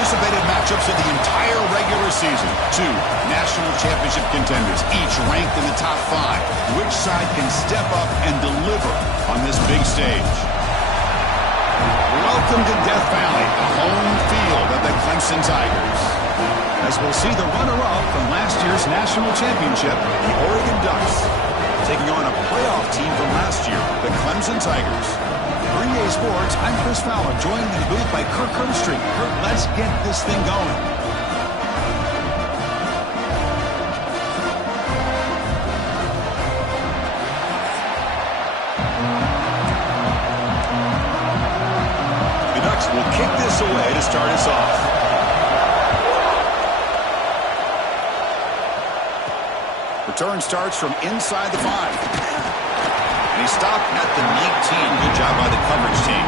anticipated matchups of the entire regular season. Two national championship contenders, each ranked in the top 5. Which side can step up and deliver on this big stage? Welcome to Death Valley, the home field of the Clemson Tigers. As we'll see the runner-up from last year's national championship, the Oregon Ducks, taking on a playoff team from last year, the Clemson Tigers. For EA Sports, I'm Chris Fowler, joined in the booth by Kirk Herbstreit. Kirk, let's get this thing going. The Ducks will kick this away to start us off. Return starts from inside the 5. And he stopped at the 19. Good job by the coverage team.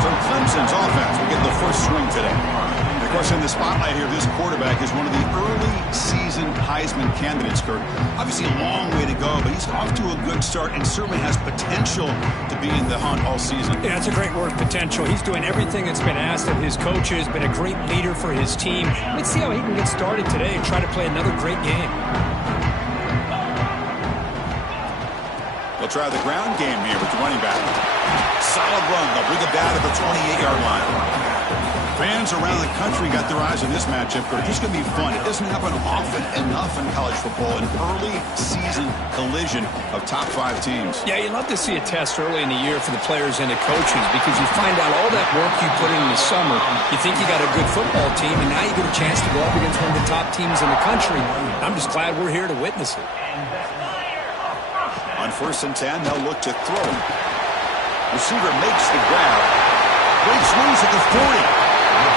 So Clemson's offense will get the first swing today. And of course, in the spotlight here, this quarterback is one of the early season Heisman candidates, Kurt. Obviously a long way to go, but he's off to a good start and certainly has potential to be in the hunt all season. Yeah, that's a great word, potential. He's doing everything that's been asked of his coaches, been a great leader for his team. Let's see how he can get started today and try to play another great game. They'll try the ground game here with the running back. Solid run. They'll bring it down to the 28-yard line. Fans around the country got their eyes on this matchup, but it's going to be fun. It doesn't happen often enough in college football, an early season collision of top 5 teams. Yeah, you love to see a test early in the year for the players and the coaches because you find out all that work you put in the summer. You think you got a good football team, and now you get a chance to go up against one of the top teams in the country. I'm just glad we're here to witness it. On 1st and 10, they'll look to throw. Receiver makes the grab. Breaks loose at the 40.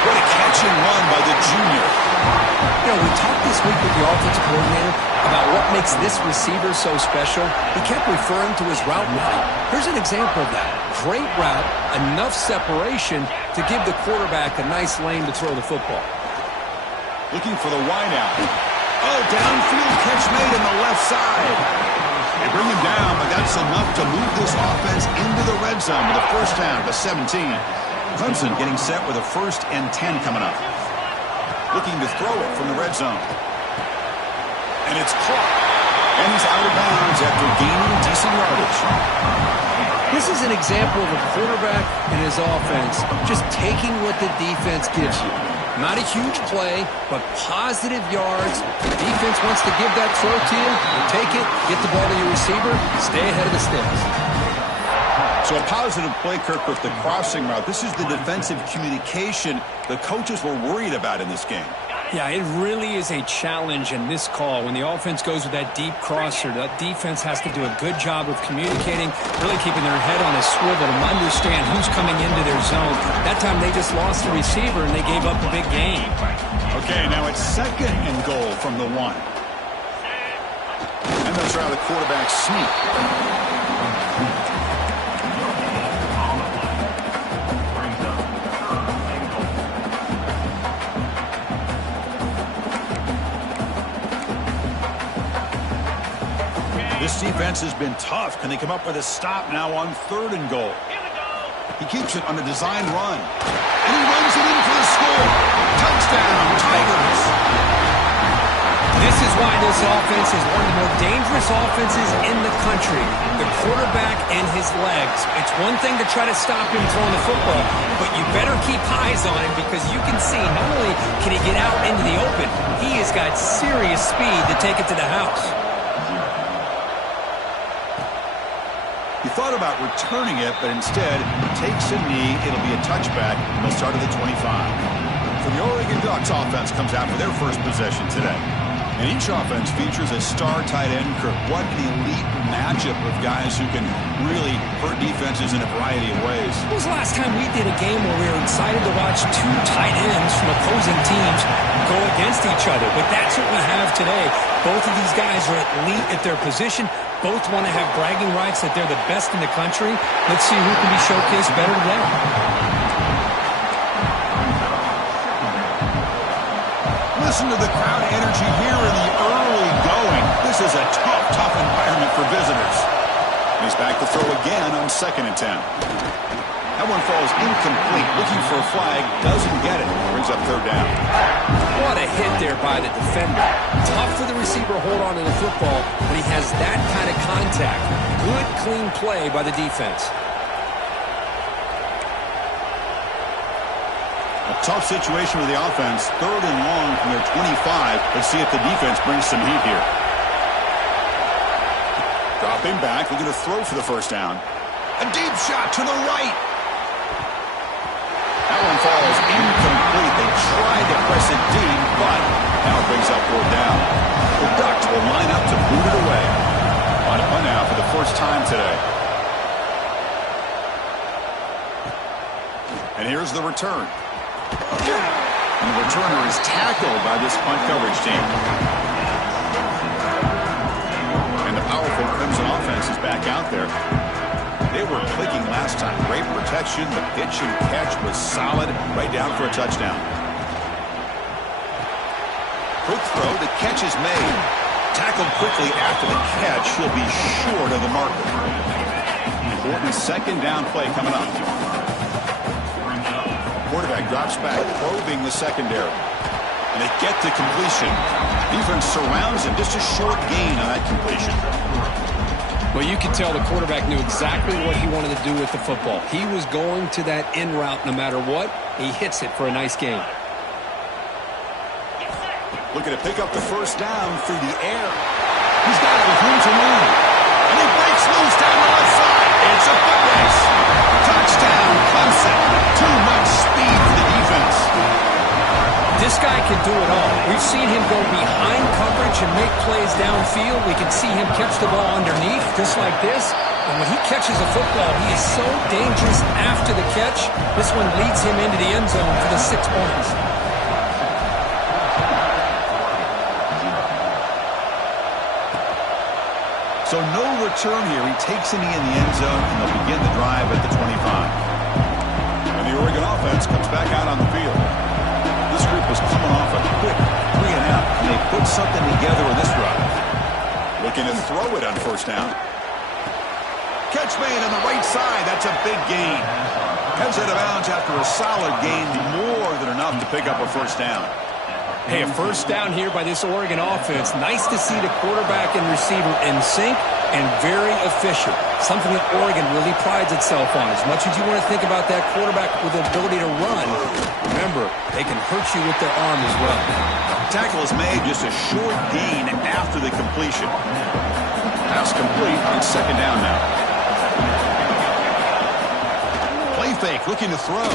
What a catch and run by the junior. You know, we talked this week with the offensive coordinator about what makes this receiver so special. He kept referring to his route running. Here's an example of that. Great route, enough separation to give the quarterback a nice lane to throw the football. Looking for the wideout. Oh, downfield catch made on the left side. They bring him down, but that's enough to move this offense into the red zone with a first down to 17. Clemson getting set with a 1st and 10 coming up. Looking to throw it from the red zone. And it's caught. And he's out of bounds after gaining decent yardage. This is an example of a quarterback and his offense just taking what the defense gives you. Not a huge play, but positive yards. The defense wants to give that throw to you. You take it, get the ball to your receiver, stay ahead of the sticks. So a positive play, Kirk, with the crossing route. This is the defensive communication the coaches were worried about in this game. Yeah, it really is a challenge in this call. When the offense goes with that deep crosser, that defense has to do a good job of communicating, really keeping their head on a swivel to understand who's coming into their zone. That time they just lost the receiver and they gave up a big gain. Okay, now it's 2nd and goal from the 1. And they'll try the quarterback sneak. This defense has been tough. Can they come up with a stop now on 3rd and goal? He keeps it on a design run. And he runs it in for the score. Touchdown, Tigers. This is why this offense is one of the more dangerous offenses in the country. The quarterback and his legs. It's one thing to try to stop him throwing the football, but you better keep eyes on him because you can see not only can he get out into the open, he has got serious speed to take it to the house. He thought about returning it, but instead takes a knee. It'll be a touchback. They'll start at the 25. So the Oregon Ducks offense comes out for their first possession today. And each offense features a star tight end, Kirk. What an elite matchup of guys who can really hurt defenses in a variety of ways. When was the last time we did a game where we were excited to watch 2 tight ends from opposing teams go against each other? But that's what we have today. Both of these guys are elite at their position. Both want to have bragging rights that they're the best in the country. Let's see who can be showcased better today. Listen to the crowd energy here in the early going. This is a tough environment for visitors. He's back to throw again on 2nd and 10. That one falls incomplete. Looking for a flag. Doesn't get it. Brings up third down. What a hit there by the defender. Tough for the receiver to hold on to the football when he has that kind of contact. Good, clean play by the defense. A tough situation for the offense. 3rd and long from their 25. Let's see if the defense brings some heat here. Dropping back, looking to throw for the first down. A deep shot to the right. That one falls incomplete. They tried to press it deep, but now it brings up 4th down. The Ducks will line up to boot it away. On a punt now for the first time today. And here's the return. And the returner is tackled by this punt coverage team. And the powerful Clemson offense is back out there. They were clicking last time. Great protection. The pitch and catch was solid. Right down for a touchdown. Quick throw. The catch is made. Tackled quickly after the catch. He'll be short of the marker. Important second down play coming up. Quarterback drops back, probing the secondary. And they get to completion. Defense surrounds him. Just a short gain on that completion. Well, you can tell the quarterback knew exactly what he wanted to do with the football. He was going to that in route no matter what. He hits it for a nice gain. Looking to pick up the first down through the air. He's got it with room to move. And he breaks loose down the left side. It's a foot race. Touchdown, Clemson. Too much speed for the defense. This guy can do it all. We've seen him go behind coverage and make plays downfield. We can see him catch the ball underneath, just like this. And when he catches a football, he is so dangerous after the catch. This one leads him into the end zone for the 6 points. So no return here. He takes it in the end zone, and they'll begin the drive at the 25. And the Oregon offense comes back out on the field. This group was coming off a quick 3 and out, and they put something together in this drive. Looking to throw it on first down. Catch made on the right side. That's a big gain. Heads out of bounds after a solid gain, more than enough to pick up a first down. Hey, a first down here by this Oregon offense. Nice to see the quarterback and receiver in sync and very efficient. Something that Oregon really prides itself on. As much as you want to think about that quarterback with the ability to run, remember, they can hurt you with their arm as well. Tackle is made, just a short gain after the completion. Pass complete. It's second down now. Play fake, looking to throw.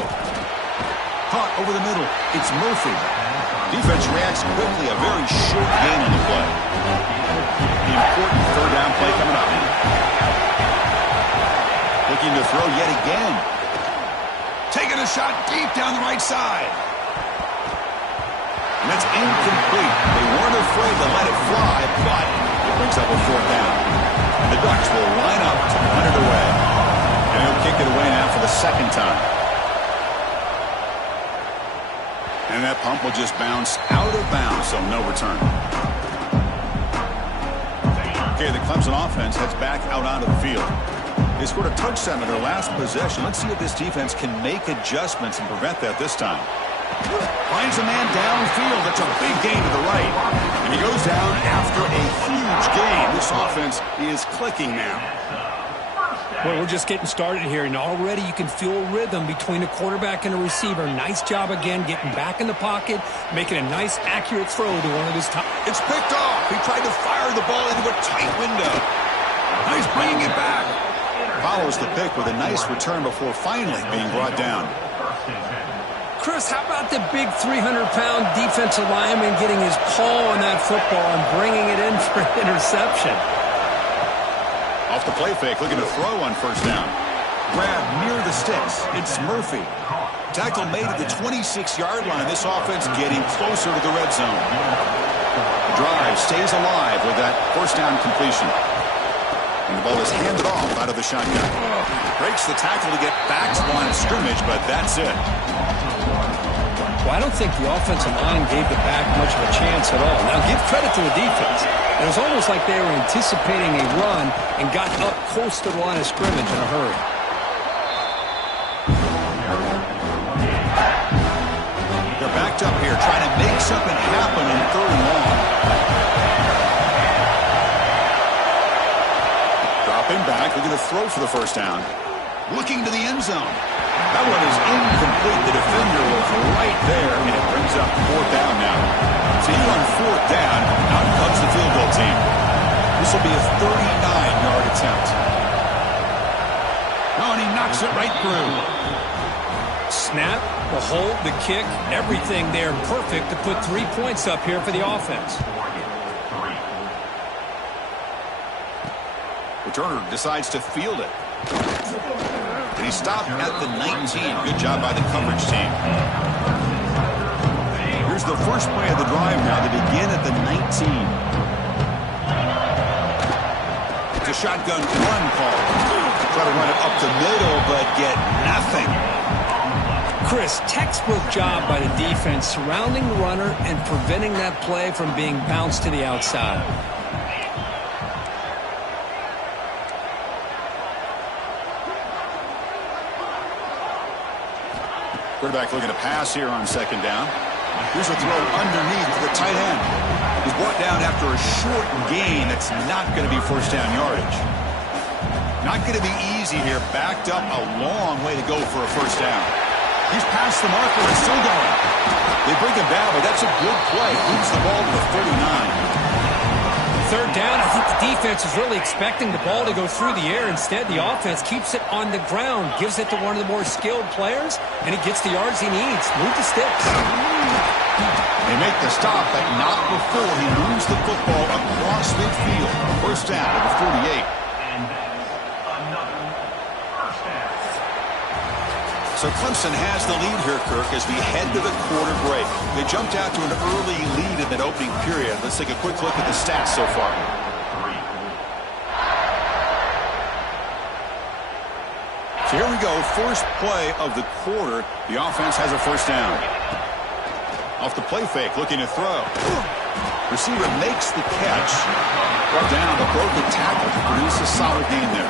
Caught over the middle. It's Murphy. Defense reacts quickly. A very short gain on the play. The important third down play coming up. Looking to throw yet again. Taking a shot deep down the right side. And that's incomplete. They weren't afraid to let it fly, but it brings up a fourth down. And the Ducks will line up to run it away. And he'll kick it away now for the second time. And that pump will just bounce out of bounds, so no return. Okay, the Clemson offense heads back out onto the field. They scored a touchdown in their last possession. Let's see if this defense can make adjustments and prevent that this time. Finds a man downfield. That's a big gain to the right. And he goes down after a huge gain. This offense is clicking now. Well, we're just getting started here, and already you can feel a rhythm between the quarterback and the receiver. Nice job again getting back in the pocket, making a nice, accurate throw to one of his top. It's picked off. He tried to fire the ball into a tight window. Now he's bringing it back. Follows the pick with a nice return before finally being brought down. Chris, how about the big 300-pound defensive lineman getting his paw on that football and bringing it in for an interception? Off the play fake, looking to throw on first down. Grab near the sticks. It's Murphy. Tackle made at the 26-yard line. This offense getting closer to the red zone. The drive stays alive with that first down completion. And the ball is handed off out of the shotgun. Breaks the tackle to get back to the line of scrimmage, but that's it. Well, I don't think the offensive line gave the back much of a chance at all. Now, give credit to the defense. It was almost like they were anticipating a run and got up close to the line of scrimmage in a hurry. backed up here, trying to make something happen in 3rd and long. Dropping back, looking to throw for the first down. Looking to the end zone. That one is incomplete. The defender was right there, and it brings up 4th down now. So you on 4th down, out comes the field goal team. This will be a 39-yard attempt. Oh, and he knocks it right through. Snap, the hold, the kick, everything there perfect to put 3 points up here for the offense. Returner decides to field it. And he stopped at the 19. Good job by the coverage team. Here's the first play of the drive now. They begin at the 19. It's a shotgun run call. Try to run it up the middle, but get nothing. Chris, textbook job by the defense surrounding the runner and preventing that play from being bounced to the outside. Quarterback looking to pass here on 2nd down. Here's a throw underneath to the tight end. He's brought down after a short gain. That's not going to be 1st down yardage. Not going to be easy here. Backed up a long way to go for a 1st down. He's past the marker and still going. They bring him down, but that's a good play. Moves the ball to the 39. 3rd down, I think the defense is really expecting the ball to go through the air. Instead, the offense keeps it on the ground, gives it to one of the more skilled players, and he gets the yards he needs. Move the sticks. They make the stop, but not before he moves the football across midfield. 1st down at the 48. So Clemson has the lead here, Kirk, as we head to the quarter break. They jumped out to an early lead in that opening period. Let's take a quick look at the stats so far. So here we go, first play of the quarter. The offense has a 1st down. Off the play fake, looking to throw. Receiver makes the catch. Brought down, a broken tackle to produce a solid gain there.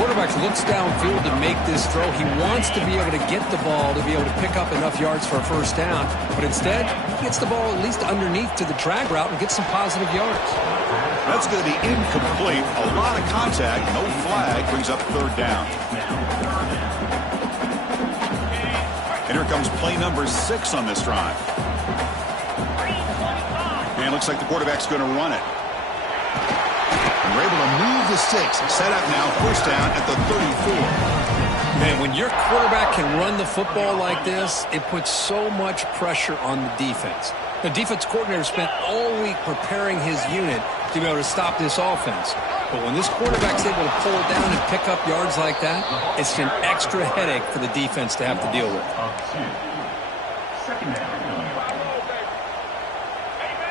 Quarterback looks downfield to make this throw. He wants to be able to get the ball to be able to pick up enough yards for a 1st down. But instead, he gets the ball at least underneath to the drag route and gets some positive yards. That's going to be incomplete. A lot of contact. No flag. Brings up 3rd down. And here comes play number 6 on this drive. And it looks like the quarterback's going to run it. And we're able to move the sticks. Set up now, 1st down at the 34. Man, when your quarterback can run the football like this, it puts so much pressure on the defense. The defense coordinator spent all week preparing his unit to be able to stop this offense. But when this quarterback's able to pull it down and pick up yards like that, it's an extra headache for the defense to have to deal with.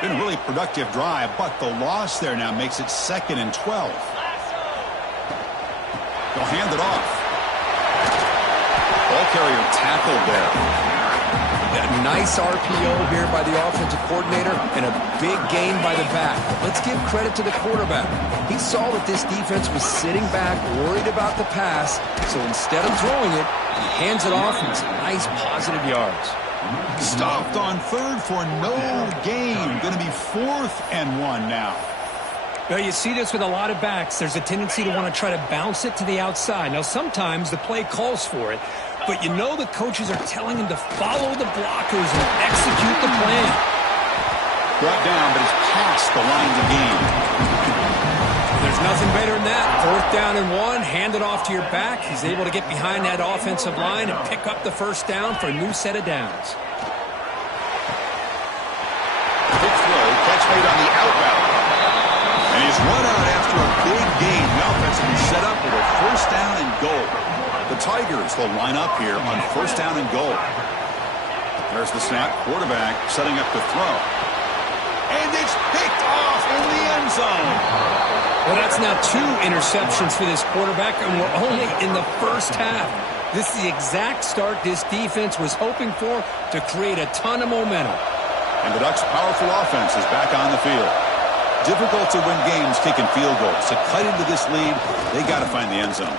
Been a really productive drive, but the loss there now makes it 2nd and 12. They'll hand it off. Ball carrier tackled there. A nice RPO here by the offensive coordinator and a big gain by the back. Let's give credit to the quarterback. He saw that this defense was sitting back, worried about the pass, so instead of throwing it, he hands it off and some nice positive yards. Stopped on 3rd for no gain. Going to be 4th and 1 now. Well, you see this with a lot of backs. There's a tendency to want to try to bounce it to the outside. Now, sometimes the play calls for it, but you know the coaches are telling him to follow the blockers and execute the plan. Brought down, but it's past the line to gain. There's nothing better than that. 4th down and 1, hand it off to your back. He's able to get behind that offensive line and pick up the 1st down for a new set of downs. Big throw, catch made on the out route. And he's run out after a big gain. The offense will be set up with a 1st down and goal. The Tigers will line up here on 1st down and goal. There's the snap. Quarterback setting up to throw. And it's picked off in the end zone. Well, that's now 2 interceptions for this quarterback, and we're only in the 1st half. This is the exact start this defense was hoping for to create a ton of momentum. And the Ducks' powerful offense is back on the field. Difficult to win games kicking field goals. To cut into this lead, they got to find the end zone.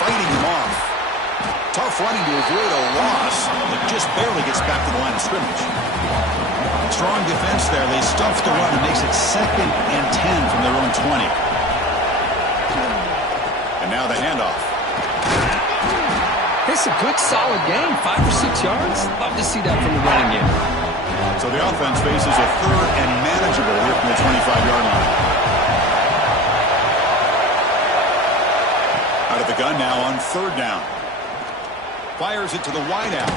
Fighting them off. Tough running to avoid a loss, but just barely gets back to the line of scrimmage. Strong defense there. They stuff the run and makes it 2nd and 10 from their own 20. And now the handoff. It's a good, solid game. 5 or 6 yards. Love to see that from the running game. So the offense faces a 3rd and manageable here from the 25-yard line. Out of the gun now on 3rd down. Fires it to the wideout.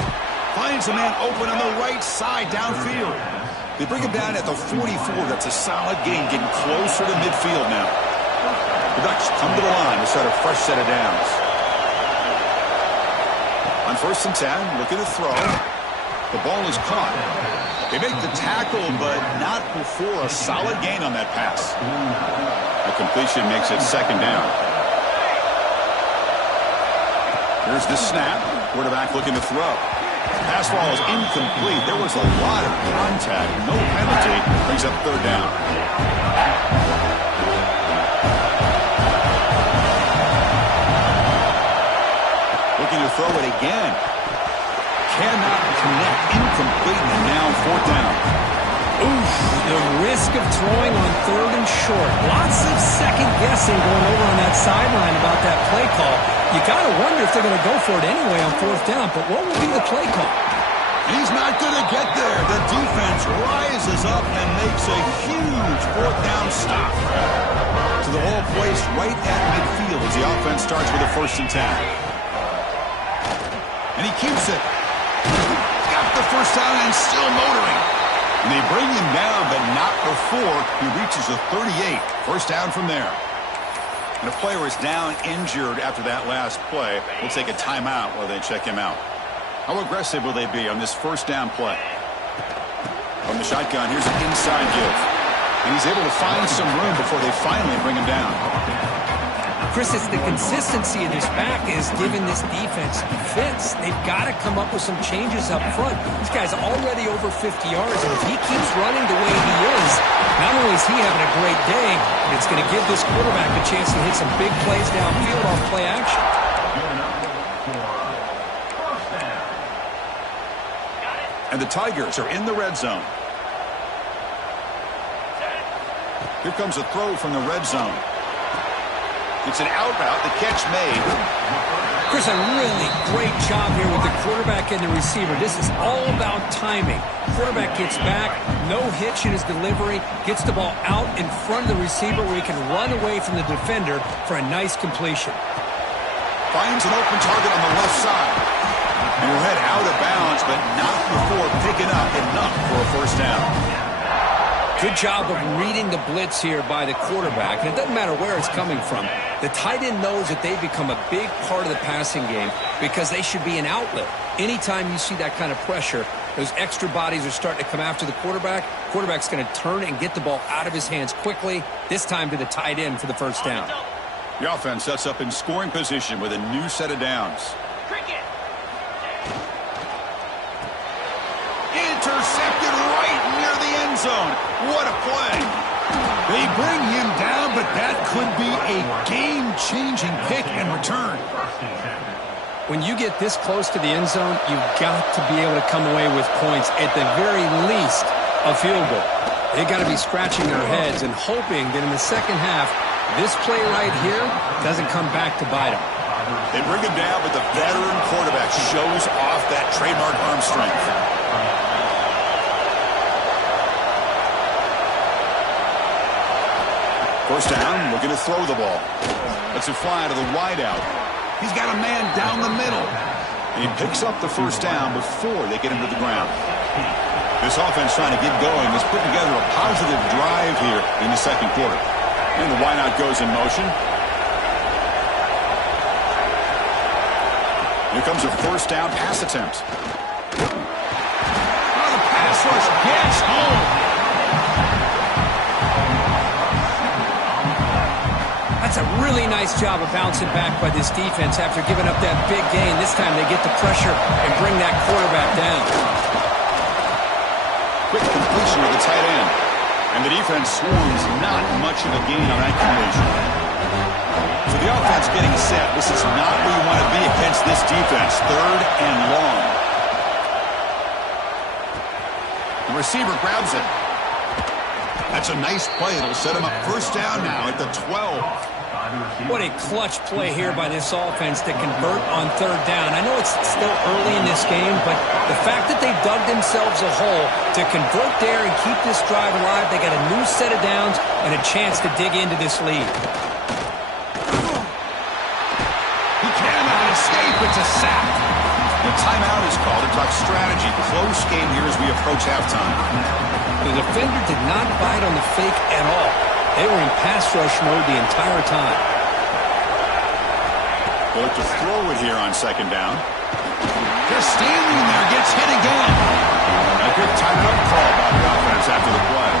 Finds a man open on the right side downfield. They bring him down at the 44. That's a solid gain, getting closer to midfield now. The Ducks come to the line to start a fresh set of downs. On 1st and 10, looking to throw. The ball is caught. They make the tackle, but not before a solid gain on that pass. A completion makes it 2nd down. Here's the snap. Quarterback looking to throw. Pass ball is incomplete. There was a lot of contact. No penalty. Brings up 3rd down. Looking to throw it again. Cannot connect. Incomplete, and now 4th down. Oof, the risk of throwing on 3rd and short. Lots of second guessing going over on that sideline about that play call. You got to wonder if they're going to go for it anyway on 4th down, but what will be the play call? He's not going to get there. The defense rises up and makes a huge 4th down stop. So the whole place right at midfield as the offense starts with a 1st and 10. And he keeps it. Got the 1st down and still motoring. And they bring him down, but not before he reaches the 38. 1st down from there. And a player is down injured after that last play. We'll take a timeout while they check him out. How aggressive will they be on this 1st down play? From the shotgun, here's an inside give. And he's able to find some room before they finally bring him down. Chris, it's the consistency in his back is giving this defense fits. They've got to come up with some changes up front. This guy's already over 50 yards, and if he keeps running the way he is, not only is he having a great day, it's going to give this quarterback a chance to hit some big plays downfield off play action. And the Tigers are in the red zone. Here comes a throw from the red zone. It's an out route, the catch made. Chris, a really great job here with the quarterback and the receiver. This is all about timing. Quarterback gets back, no hitch in his delivery, gets the ball out in front of the receiver where he can run away from the defender for a nice completion. Finds an open target on the left side. And will head out of bounds, but not before picking up enough for a 1st down. Good job of reading the blitz here by the quarterback. And it doesn't matter where it's coming from. The tight end knows that they've become a big part of the passing game because they should be an outlet. Anytime you see that kind of pressure, those extra bodies are starting to come after the quarterback. Quarterback's going to turn and get the ball out of his hands quickly, this time to the tight end for the 1st down. The offense sets up in scoring position with a new set of downs. Intercepted right near the end zone. What a play. They bring him down, but that could be a game-changing pick and return. When you get this close to the end zone, you've got to be able to come away with points, at the very least, a field goal. They've got to be scratching their heads and hoping that in the second half, this play right here doesn't come back to bite them. They bring him down, but the veteran quarterback shows off that trademark arm strength. First down, looking to throw the ball. Lets it fly to the wideout. He's got a man down the middle. He picks up the 1st down before they get him to the ground. This offense trying to get going has put together a positive drive here in the 2nd quarter. And the wideout goes in motion. Here comes a 1st down pass attempt. Oh, the pass rush gets home. That's a really nice job of bouncing back by this defense after giving up that big gain. This time they get the pressure and bring that quarterback down. Quick completion with the tight end. And the defense swarms not much of a gain on that completion. So the offense getting set. This is not where you want to be against this defense. 3rd and long. The receiver grabs it. That's a nice play. It'll set him up 1st down now at the 12. What a clutch play here by this offense to convert on 3rd down. I know it's still early in this game, but the fact that they've dug themselves a hole to convert there and keep this drive alive, they got a new set of downs and a chance to dig into this lead. He cannot escape. It's a sack. The timeout is called to talk strategy. Close game here as we approach halftime. The defender did not bite on the fake at all. They were in pass rush mode the entire time. They'll look to throw it here on 2nd down. They're standing there. Gets hit again. A good timeout call by the offense after the play.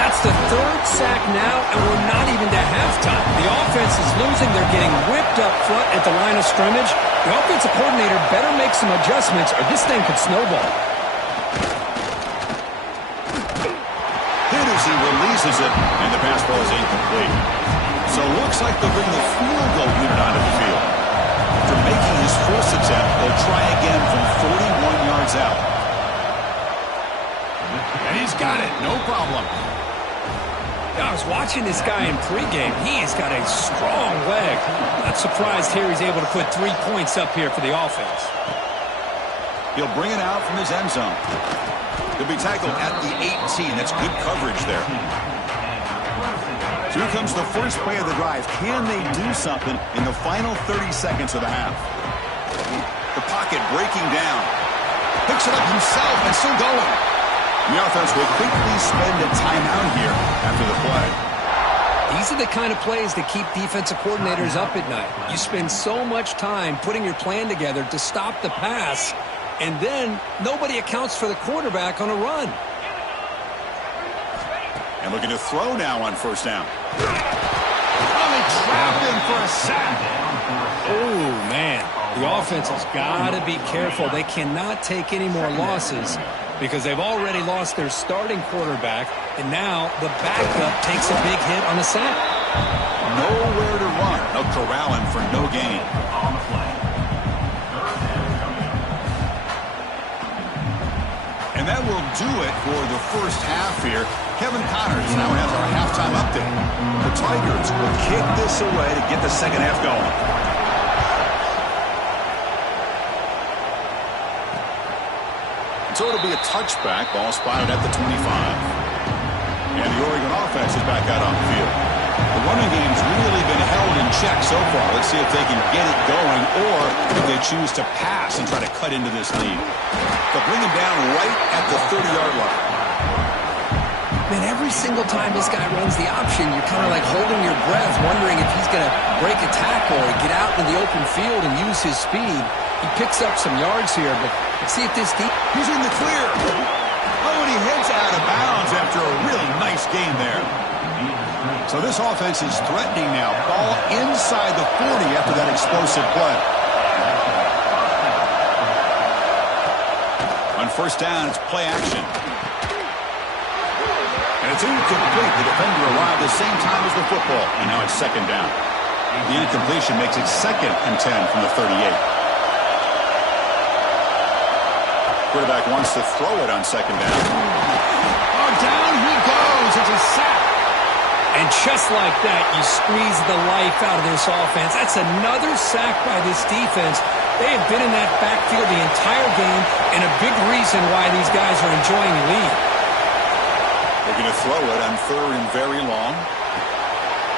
That's the 3rd sack now, and we're not even to halftime. The offense is losing. They're getting whipped up front at the line of scrimmage. The offensive coordinator better make some adjustments or this thing could snowball. He releases it, and the pass ball is incomplete. So it looks like they'll bring the field goal unit onto the field. After making his first attempt, they'll try again from 41 yards out. And he's got it, no problem. I was watching this guy in pregame. He's got a strong leg. Not surprised here he's able to put 3 points up here for the offense. He'll bring it out from his end zone. He'll be tackled at the 18. That's good coverage there. So here comes the first play of the drive. Can they do something in the final 30 seconds of the half? The pocket breaking down. Picks it up himself and still going. The offense will quickly spend a timeout here after the play. These are the kind of plays that keep defensive coordinators up at night. You spend so much time putting your plan together to stop the pass, and then nobody accounts for the quarterback on a run. And looking to throw now on 1st down. Oh, they trap him for a sack. Oh, man. The offense has got to be careful. They cannot take any more losses because they've already lost their starting quarterback, and now the backup takes a big hit on the sack. Nowhere to run. They'll corral him for no gain. And that will do it for the first half here. Kevin Connors now has our halftime update. The Tigers will kick this away to get the second half going. So it'll be a touchback. Ball spotted at the 25. And the Oregon offense is back out on the field. The running game's really been held in check so far. Let's see if they can get it going or if they choose to pass and try to cut into this lead. They'll bring him down right at the 30-yard line. Man, every single time this guy runs the option, you're kind of like holding your breath, wondering if he's going to break a tackle or get out in the open field and use his speed. He picks up some yards here, but let's see if this deep... He's in the clear. Oh, and he heads out of bounds after a really nice game there. So this offense is threatening now. Ball inside the 40 after that explosive play. On 1st down, it's play action. And it's incomplete. The defender arrived the same time as the football. And now it's 2nd down. The incompletion makes it 2nd and 10 from the 38. Quarterback wants to throw it on 2nd down. Oh, down he goes. It's a sack. And just like that, you squeeze the life out of this offense. That's another sack by this defense. They have been in that backfield the entire game, and a big reason why these guys are enjoying the lead. They're going to throw it on 3rd and very long.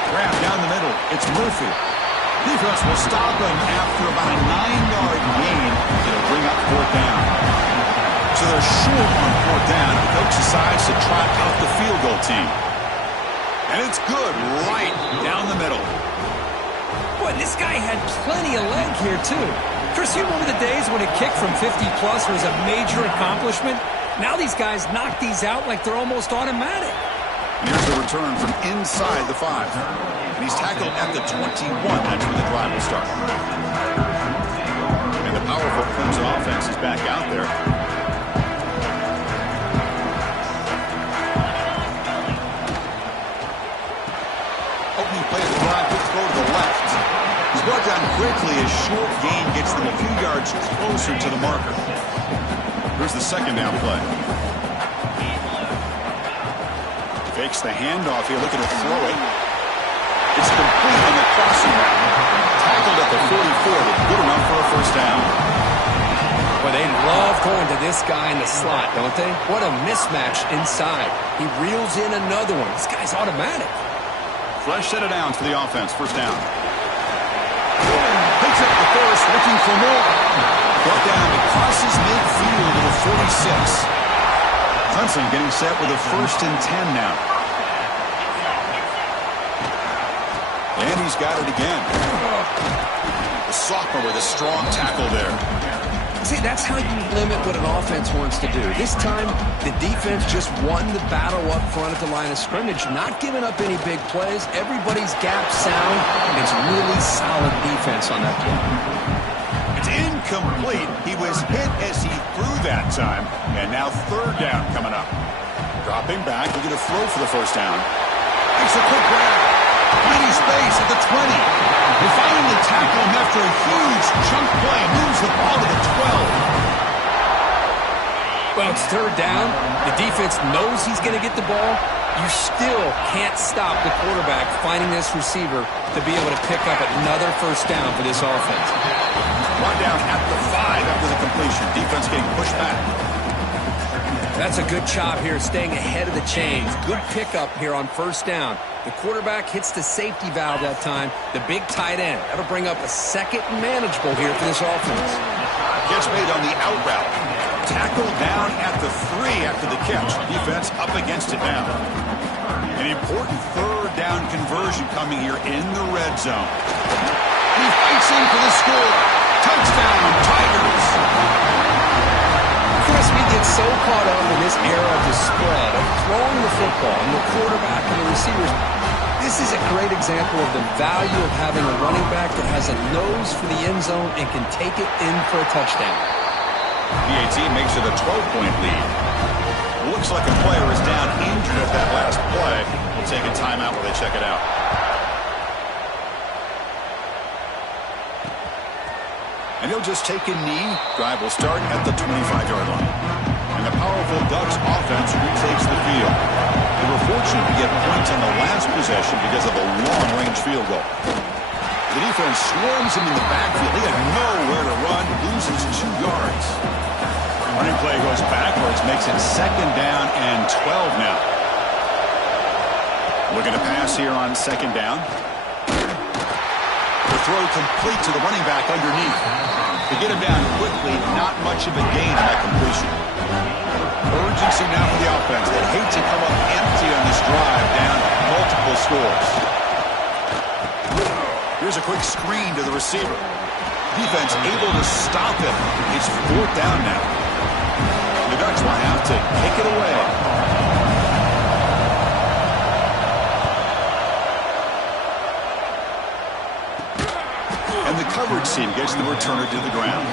Grab down the middle. It's Murphy. Defense will stop him after about a 9-yard gain. It'll bring up 4th down. So they're short on 4th down. The coach decides to trot out the field goal team. And it's good right down the middle. Boy, this guy had plenty of leg here, too. Chris, you remember the days when a kick from 50-plus was a major accomplishment? Now these guys knock these out like they're almost automatic. And here's the return from inside the 5. And he's tackled at the 21. That's where the drive will start. And the powerful Clemson offense is back out there. Opening play of the drive, quick throw to the left. He's brought down quickly as short gain gets them a few yards closer to the marker. Here's the second down play. Fakes the handoff here, looking to throw it. It's complete on the crossing route. Tackled at the 44, but good enough for a first down. Well, they love going to this guy in the slot, don't they? What a mismatch inside. He reels in another one. This guy's automatic. Fresh set of downs for the offense. First down. Picks up the first, looking for more. Brought down, it crosses midfield to the 46. Clemson getting set with a 1st and 10 now. And he's got it again. The sophomore with a strong tackle there. See, that's how you limit what an offense wants to do. This time, the defense just won the battle up front at the line of scrimmage, not giving up any big plays. Everybody's gap sound. It's really solid defense on that play. It's incomplete. He was hit as he threw that time. And now third down coming up. Dropping back, we're going to throw for the first down. Makes a quick grab. Finding space at the 20. They finally tackle him after a huge chunk play. Moves the ball to the 12. Well, it's third down. The defense knows he's going to get the ball. You still can't stop the quarterback finding this receiver to be able to pick up another first down for this offense. Brought down at the 5 after the completion. Defense getting pushed back. That's a good job here, staying ahead of the chains. Good pickup here on first down. The quarterback hits the safety valve that time. The big tight end. That'll bring up a second and manageable here for this offense. Catch made on the out route. Tackle down at the 3 after the catch. Defense up against it now. An important third down conversion coming here in the red zone. He fights in for the score. Touchdown, Tigers. Chris, we get so caught up in this era of the spread, of throwing the football, and the quarterback and the receivers. This is a great example of the value of having a running back that has a nose for the end zone and can take it in for a touchdown. PAT makes it a 12-point lead. Looks like a player is down injured at that last play. We'll take a timeout while they check it out. And he'll just take a knee. Drive will start at the 25-yard line. And the powerful Ducks offense retakes the field. They were fortunate to get points on the last possession because of a long-range field goal. The defense swarms him in the backfield. He had nowhere to run, loses 2 yards. Running play goes backwards, makes it second down and 12 now. Looking to pass here on second down. The throw complete to the running back underneath. To get him down quickly, not much of a gain on that completion. Urgency now for the offense. They hate to come up empty on this drive, down multiple scores. Here's a quick screen to the receiver. Defense able to stop him. It's fourth down now. The Ducks will have to kick it away. And the coverage team gets the returner to the ground.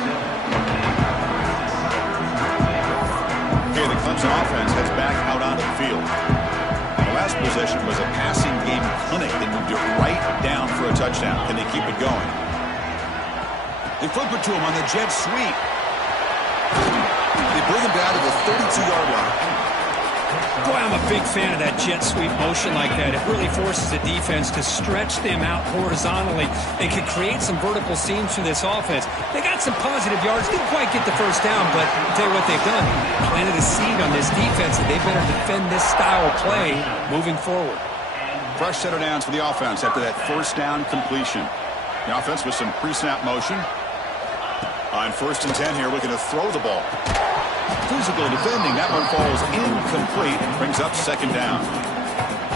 Okay, the Clemson offense heads back out onto the field. The last possession was a passing game clinic. They moved it right down for a touchdown. Can they keep it going? They flip it to him on the jet sweep. They bring him down to the 32-yard line. Boy, I'm a big fan of that jet sweep motion like that. It really forces the defense to stretch them out horizontally and can create some vertical seams for this offense. They got some positive yards. Didn't quite get the first down, but I'll tell you what they've done. Planted a seed on this defense that they better defend this style of play moving forward. Fresh set of downs for the offense after that first down completion. The offense with some pre-snap motion. On 1st and 10 here, looking to throw the ball. Physical defending. That one falls incomplete and brings up second down.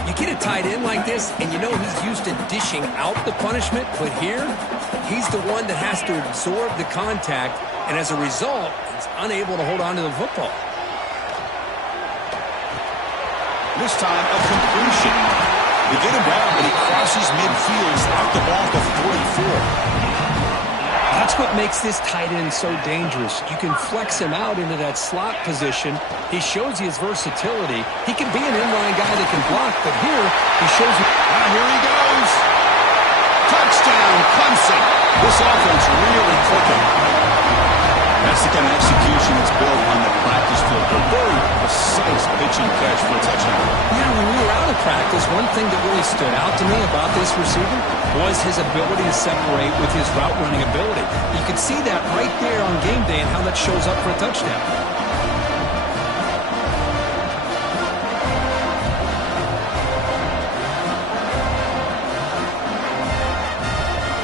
You get a tight end like this, and you know he's used to dishing out the punishment, but here, he's the one that has to absorb the contact, and as a result, he's unable to hold on to the football. This time, a completion. They get him down, but he crosses midfield, out the ball to 44. That's what makes this tight end so dangerous. You can flex him out into that slot position. He shows you his versatility. He can be an inline guy that can block, but here he shows you. Here he goes. Touchdown, Clemson. This offense really clicking. That's the kind of execution that's built on the practice field. A very precise pitch and catch for a touchdown. Yeah, when we were out of practice, one thing that really stood out to me about this receiver was his ability to separate with his route running ability. You could see that right there on game day and how that shows up for a touchdown.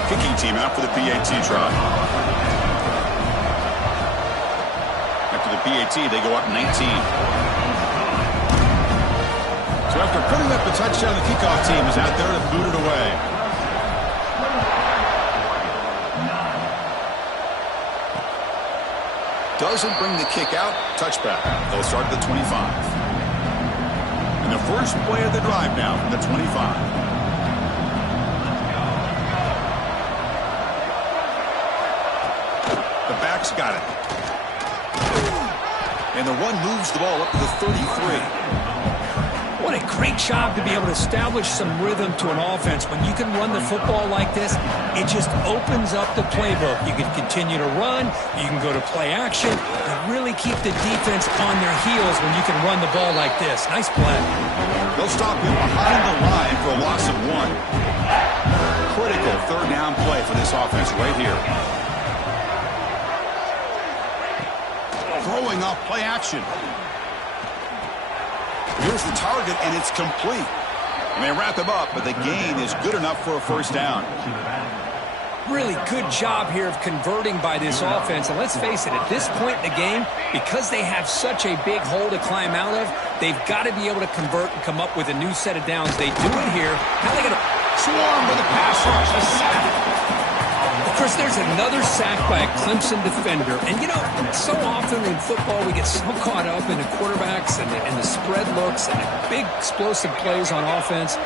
Kicking team out for the PAT try. After the PAT, they go up 19. So after putting up the touchdown, the kickoff team is out there to boot it away. Doesn't bring the kick out. Touchback. They'll start at the 25. And the first play of the drive now from the 25. The back's got it. And the run moves the ball up to the 33. What a great job to be able to establish some rhythm to an offense. When you can run the football like this, it just opens up the playbook. You can continue to run. You can go to play action. You really keep the defense on their heels when you can run the ball like this. Nice play. They'll stop him behind the line for a loss of 1. Critical third down play for this offense right here. Throwing off play action. Here's the target, and it's complete. And they wrap him up, but the gain is good enough for a first down. Really good job here of converting by this offense. And let's face it, at this point in the game, because they have such a big hole to climb out of, they've got to be able to convert and come up with a new set of downs. They do it here. Now they got to Swarm with a pass rush. A sack. Of course, there's another sack by a Clemson defender. And, you know, so often in football we get so caught up in the quarterbacks and the spread looks and the big explosive plays on offense.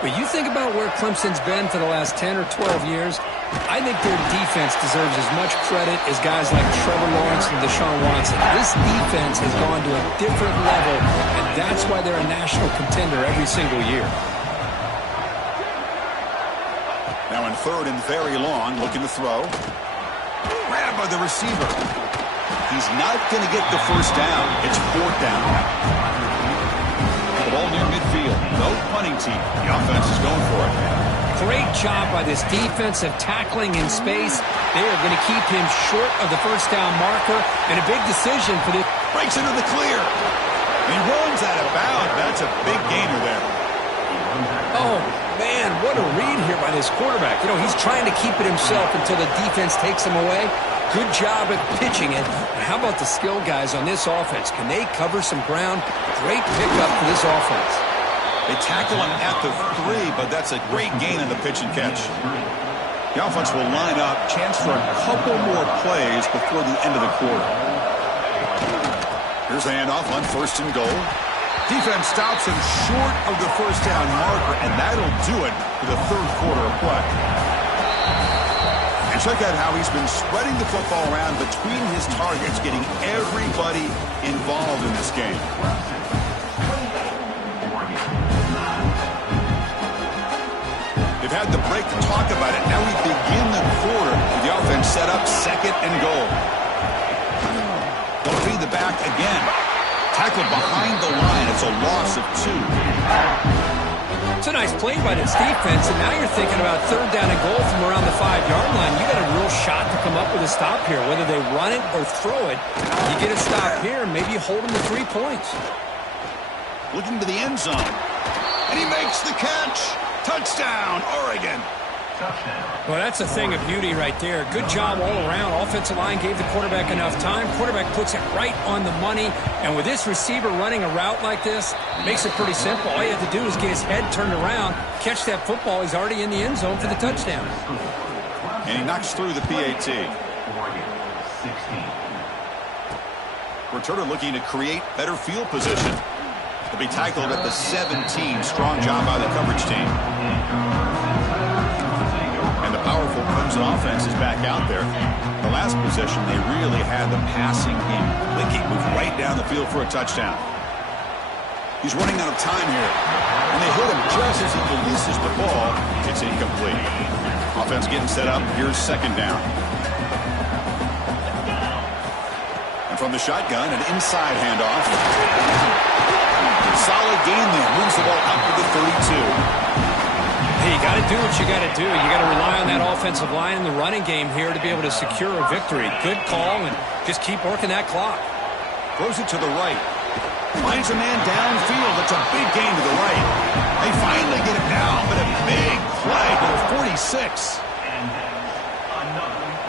But you think about where Clemson's been for the last 10 or 12 years, I think their defense deserves as much credit as guys like Trevor Lawrence and Deshaun Watson. This defense has gone to a different level, and that's why they're a national contender every single year. Now in third and very long, looking to throw. Grabbed by the receiver. He's not going to get the first down. It's fourth down. The ball near midfield. No punting team. The offense is going for it. Great job by this defensive tackling in space. They are going to keep him short of the first down marker. And a big decision for this. Breaks into the clear. And he runs out of bounds. That's a big gainer there. Oh, man, what a read here by this quarterback. You know, he's trying to keep it himself until the defense takes him away. Good job at pitching it. And how about the skill guys on this offense? Can they cover some ground? Great pickup for this offense. They tackle him at the 3, but that's a great gain in the pitch and catch. The offense will line up. Chance for a couple more plays before the end of the quarter. Here's the handoff on first and goal. Defense stops him short of the first down marker, and that'll do it for the third quarter of play. And check out how he's been spreading the football around between his targets, getting everybody involved in this game. They've had the break to talk about it. Now we begin the quarter with the offense set up second and goal. They'll feed the back again. Tackled behind the line. It's a loss of 2. It's a nice play by this defense, and now you're thinking about third down and goal from around the 5-yard line. You got a real shot to come up with a stop here. Whether they run it or throw it, you get a stop here, and maybe you hold them to 3 points. Looking to the end zone. And he makes the catch. Touchdown, Oregon. Well, that's a thing of beauty right there. Good job all around. Offensive line gave the quarterback enough time. Quarterback puts it right on the money. And with this receiver running a route like this, it makes it pretty simple. All you have to do is get his head turned around, catch that football. He's already in the end zone for the touchdown. And he knocks through the PAT. Returner looking to create better field position. He'll be tackled at the 17. Strong job by the coverage team. And the powerful Clemson offense is back out there. The last possession, they really had the passing game clicking. Moved right down the field for a touchdown. He's running out of time here. And they hit him just as he releases the ball. It's incomplete. Offense getting set up. Here's second down. And from the shotgun, an inside handoff. Solid gain there. Moves the ball up to the 32. Hey, you got to do what you got to do. You got to rely on that offensive line in the running game here to be able to secure a victory. Good call, and just keep working that clock. Throws it to the right. Finds a man downfield. It's a big gain to the right. They finally get him down, but a big play to the 46.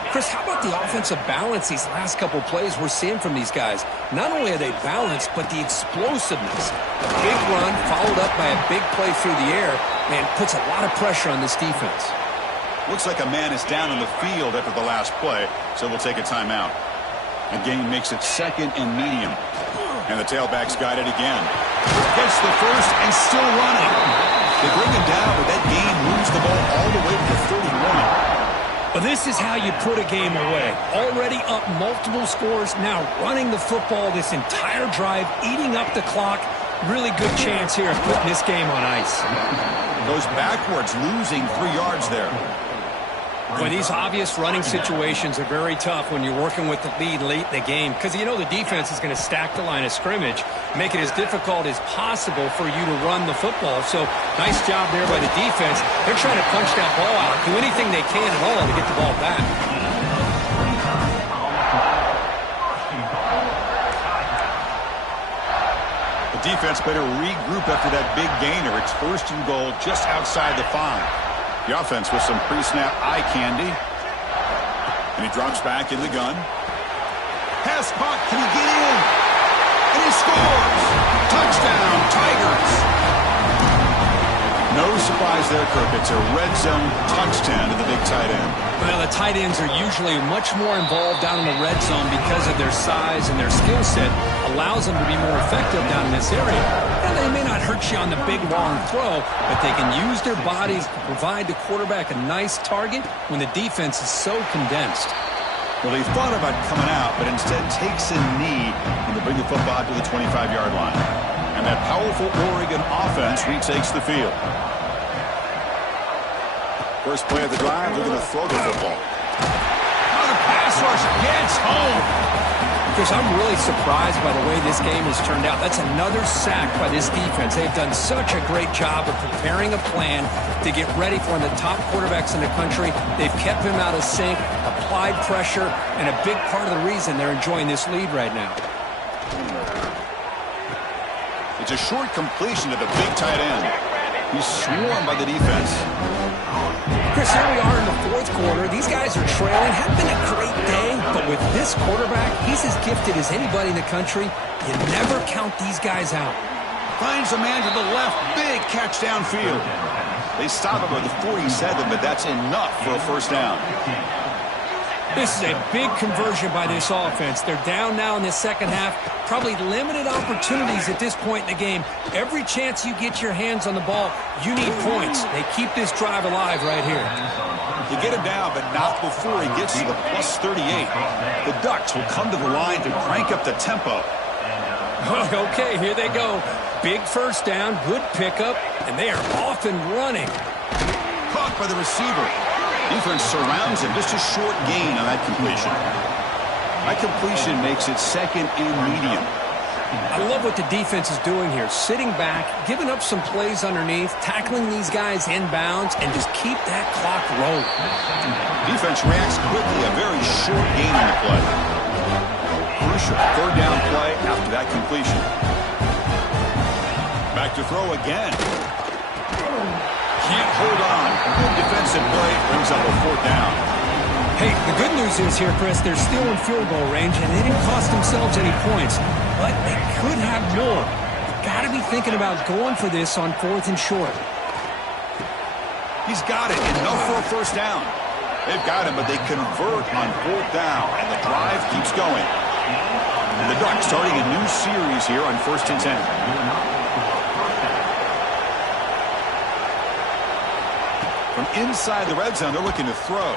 Chris, how about the offensive balance these last couple plays we're seeing from these guys? Not only are they balanced, but the explosiveness. A big run followed up by a big play through the air, man, puts a lot of pressure on this defense. Looks like a man is down on the field after the last play, so we'll take a timeout. The game makes it second and medium. And the tailback's got it again. Gets the first and still running. They bring him down, but that gain moves the ball all the way to the 31. Well, this is how you put a game away. Already up multiple scores, now running the football this entire drive, eating up the clock. Really good chance here of putting this game on ice. Goes backwards, losing 3 yards there. Boy, these obvious running situations are very tough when you're working with the lead late in the game because you know the defense is going to stack the line of scrimmage, make it as difficult as possible for you to run the football. So nice job there by the defense. They're trying to punch that ball out, do anything they can at all to get the ball back. The defense better regroup after that big gainer. It's first and goal just outside the 5. The offense with some pre-snap eye candy. And he drops back in the gun. Pass caught. Can he get in? And he scores. Touchdown, Tigers. No surprise there, Kirk. It's a red zone touchdown to the big tight end. Well, the tight ends are usually much more involved down in the red zone because of their size and their skill set. Allows them to be more effective down in this area. And they may not hurt you on the big, long throw, but they can use their bodies to provide the quarterback a nice target when the defense is so condensed. Well, he thought about coming out, but instead takes a knee when they bring the football to the 25-yard line. And that powerful Oregon offense retakes the field. First play of the drive, they're going to throw the football. Another pass rush gets home. Because I'm really surprised by the way this game has turned out. That's another sack by this defense. They've done such a great job of preparing a plan to get ready for one of the top quarterbacks in the country. They've kept him out of sync, applied pressure, and a big part of the reason they're enjoying this lead right now. It's a short completion to the big tight end. He's swarmed by the defense. Chris, here we are in the 4th quarter. These guys are trailing. Hadn't been a great day, but with this quarterback, he's as gifted as anybody in the country. You never count these guys out. Finds a man to the left. Big catch downfield. They stop him at the 47, but that's enough for a first down. This is a big conversion by this offense. They're down now in the second half. Probably limited opportunities at this point in the game. Every chance you get your hands on the ball, you need points. They keep this drive alive right here. You get him down, but not before he gets to the plus 38. The Ducks will come to the line to crank up the tempo. Okay, here they go. Big first down, good pickup, and they are off and running. Caught by the receiver. Defense surrounds him. Just a short gain on that completion. That completion makes it second and medium. I love what the defense is doing here. Sitting back, giving up some plays underneath, tackling these guys inbounds, and just keep that clock rolling. Defense reacts quickly. A very short gain on the play. Crucial third down play after that completion. Back to throw again. Can't hold on. Good defensive play brings up a 4th down. Hey, the good news is here, Chris, they're still in field goal range, and they didn't cost themselves any points, but they could have more. You've got to be thinking about going for this on 4th and short. He's got it. Enough for a first down. They've got him, but they convert on 4th down, and the drive keeps going. And the Ducks starting a new series here on 1st and 10. From inside the red zone, they're looking to throw.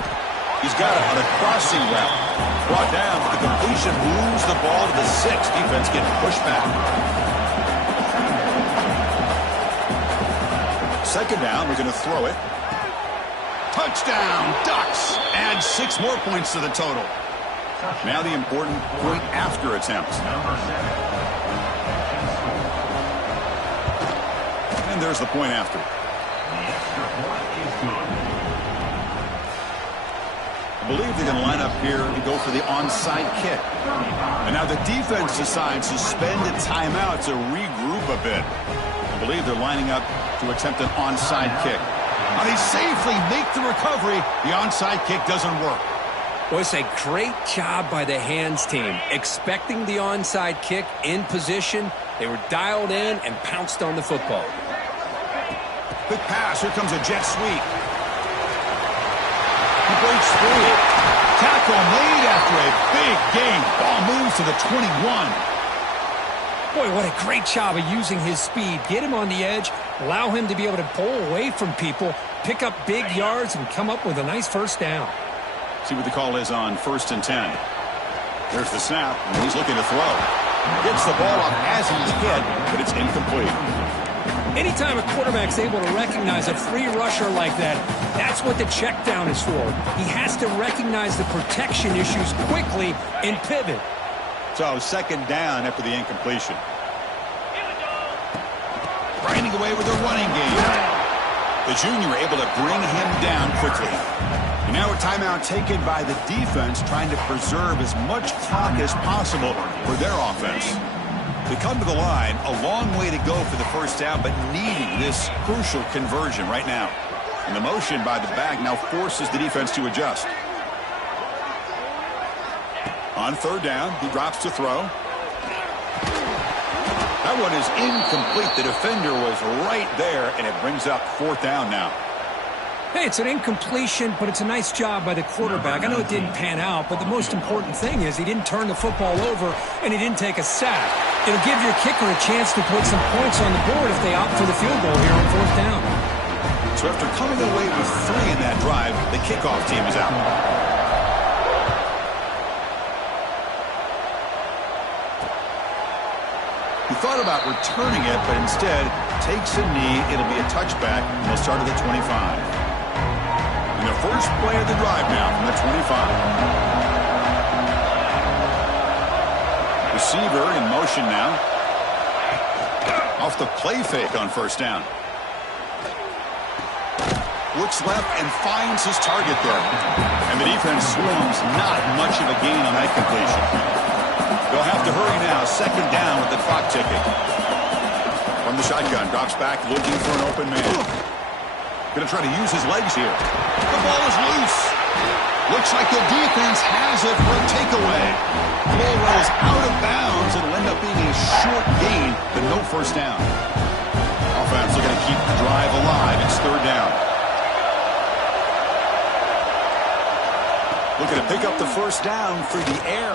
He's got it on a crossing route. Brought down for the completion, moves the ball to the 6. Defense getting pushed back. Second down, we're going to throw it. Touchdown, Ducks. Add 6 more points to the total. Now the important point after attempt. And there's the point after. I believe they're going to line up here and go for the onside kick. And now the defense decides to spend a timeout to regroup a bit. I believe they're lining up to attempt an onside kick. Now they safely make the recovery. The onside kick doesn't work. Well, it's a great job by the hands team. Expecting the onside kick in position. They were dialed in and pounced on the football. Quick pass. Here comes a jet sweep. He breaks through. Tackle made after a big gain. Ball moves to the 21. Boy, what a great job of using his speed. Get him on the edge, allow him to be able to pull away from people, pick up big yards, and come up with a nice first down. See what the call is on 1st and 10. There's the snap, and he's looking to throw. Gets the ball off as he's hit, but it's incomplete. Anytime a quarterback's able to recognize a free rusher like that, that's what the check down is for. He has to recognize the protection issues quickly and pivot. So 2nd down after the incompletion. Grinding away with a running game. The junior able to bring him down quickly. And now a timeout taken by the defense, trying to preserve as much clock as possible for their offense. They come to the line, a long way to go for the first down, but needing this crucial conversion right now. And the motion by the back now forces the defense to adjust. On 3rd down, he drops to throw. That one is incomplete. The defender was right there, and it brings up 4th down now. Hey, it's an incompletion, but it's a nice job by the quarterback. I know it didn't pan out, but the most important thing is he didn't turn the football over, and he didn't take a sack. It'll give your kicker a chance to put some points on the board if they opt for the field goal here on 4th down. So after coming away with 3 in that drive, the kickoff team is out. He thought about returning it, but instead takes a knee. It'll be a touchback, and they'll start at the 25. And the first play of the drive now from the 25. Receiver in motion now. Off the play fake on 1st down. Looks left and finds his target there. And the defense swarms. Not much of a gain on that completion. They'll have to hurry now. 2nd down with the clock ticking. From the shotgun, drops back, looking for an open man. Going to try to use his legs here. The ball is loose. Looks like the defense has it for a takeaway. The ball rolls out of bounds. It'll end up being a short gain, but no 1st down. Offense looking to keep the drive alive. It's 3rd down. Looking to pick up the 1st down through the air.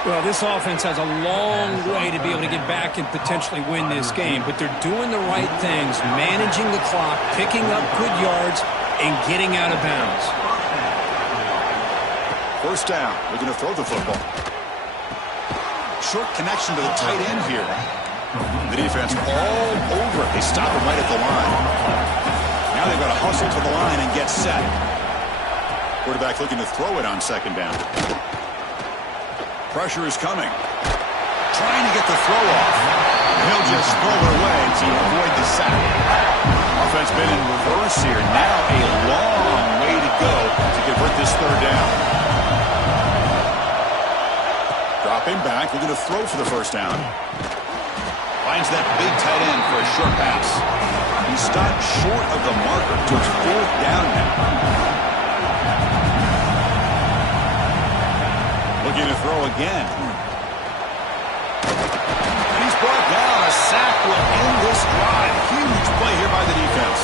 Well, this offense has a long way to be able to get back and potentially win this game, but they're doing the right things, managing the clock, picking up good yards, and getting out of bounds. 1st down. Looking to throw the football. Short connection to the tight end here. The defense all over it. They stop him right at the line. Now they've got to hustle to the line and get set. Quarterback looking to throw it on 2nd down. Pressure is coming. Trying to get the throw off. He'll just throw it away to avoid the sack. Offense been in reverse here. Now a long way to go to convert this 3rd down. Dropping back, looking to throw for the 1st down. Finds that big tight end for a short pass. He stopped short of the marker towards 4th down now. Looking to throw again. And he's brought down. A sack will end this drive. Huge play here by the defense.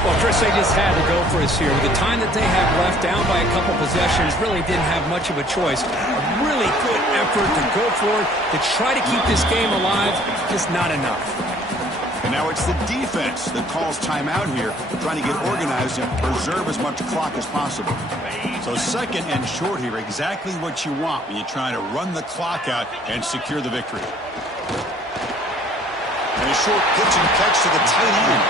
Well, Chris, they just had to go for us here. With the time that they have left, down by a couple possessions, really didn't have much of a choice. A really good effort to go for it, to try to keep this game alive, just not enough. And now it's the defense that calls timeout here, trying to get organized and preserve as much clock as possible. So 2nd and short here, exactly what you want when you're trying to run the clock out and secure the victory. And a short pitch and catch to the tight end.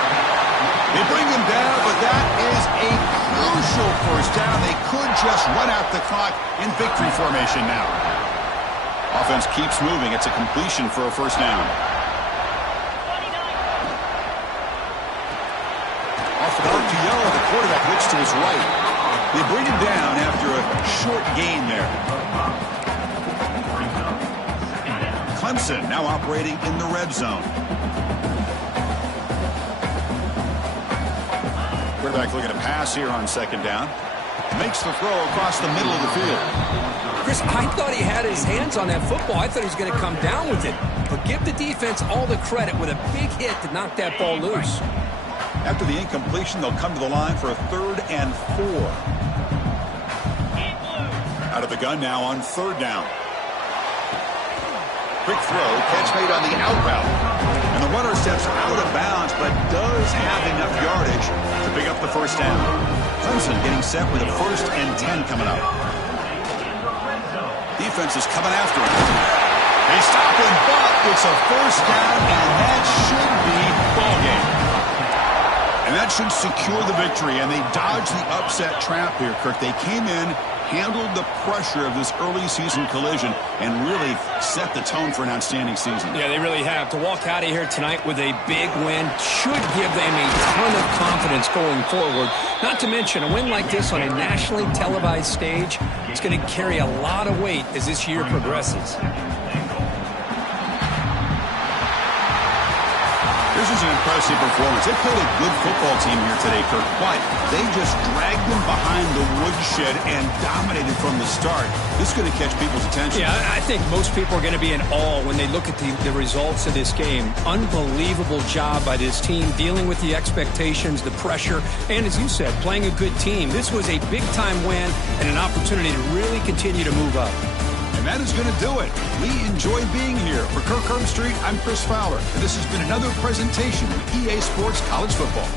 They bring him down, but that is a crucial first down. They could just run out the clock in victory formation now. Offense keeps moving. It's a completion for a first down. Off the arc to yellow, the quarterback looks to his right. They bring him down after a short gain there. Clemson now operating in the red zone. Quarterback looking to pass here on second down. Makes the throw across the middle of the field. Chris, I thought he had his hands on that football. I thought he was going to come down with it. But give the defense all the credit with a big hit to knock that ball loose. After the incompletion, they'll come to the line for a 3rd and 4. Out of the gun now on 3rd down. Quick throw, catch made on the out route. And the runner steps out of bounds, but does have enough yardage to pick up the first down. Clemson getting set with a 1st and 10 coming up. Defense is coming after him. They stop him, but it's a first down, and that should be ball game. And that should secure the victory, and they dodged the upset trap here, Kirk. They came in, handled the pressure of this early season collision, and really set the tone for an outstanding season. Yeah, they really have. To walk out of here tonight with a big win should give them a ton of confidence going forward. Not to mention, a win like this on a nationally televised stage, it's going to carry a lot of weight as this year progresses. This is an impressive performance. They played a good football team here today, Kirk, but they just dragged them behind the woodshed and dominated from the start. This is going to catch people's attention. Yeah, I think most people are going to be in awe when they look at the results of this game. Unbelievable job by this team, dealing with the expectations, the pressure, and as you said, playing a good team. This was a big-time win and an opportunity to really continue to move up. And that is going to do it. We enjoyed being here. For Kirk Herbstreit, I'm Chris Fowler, and this has been another presentation of EA Sports College Football.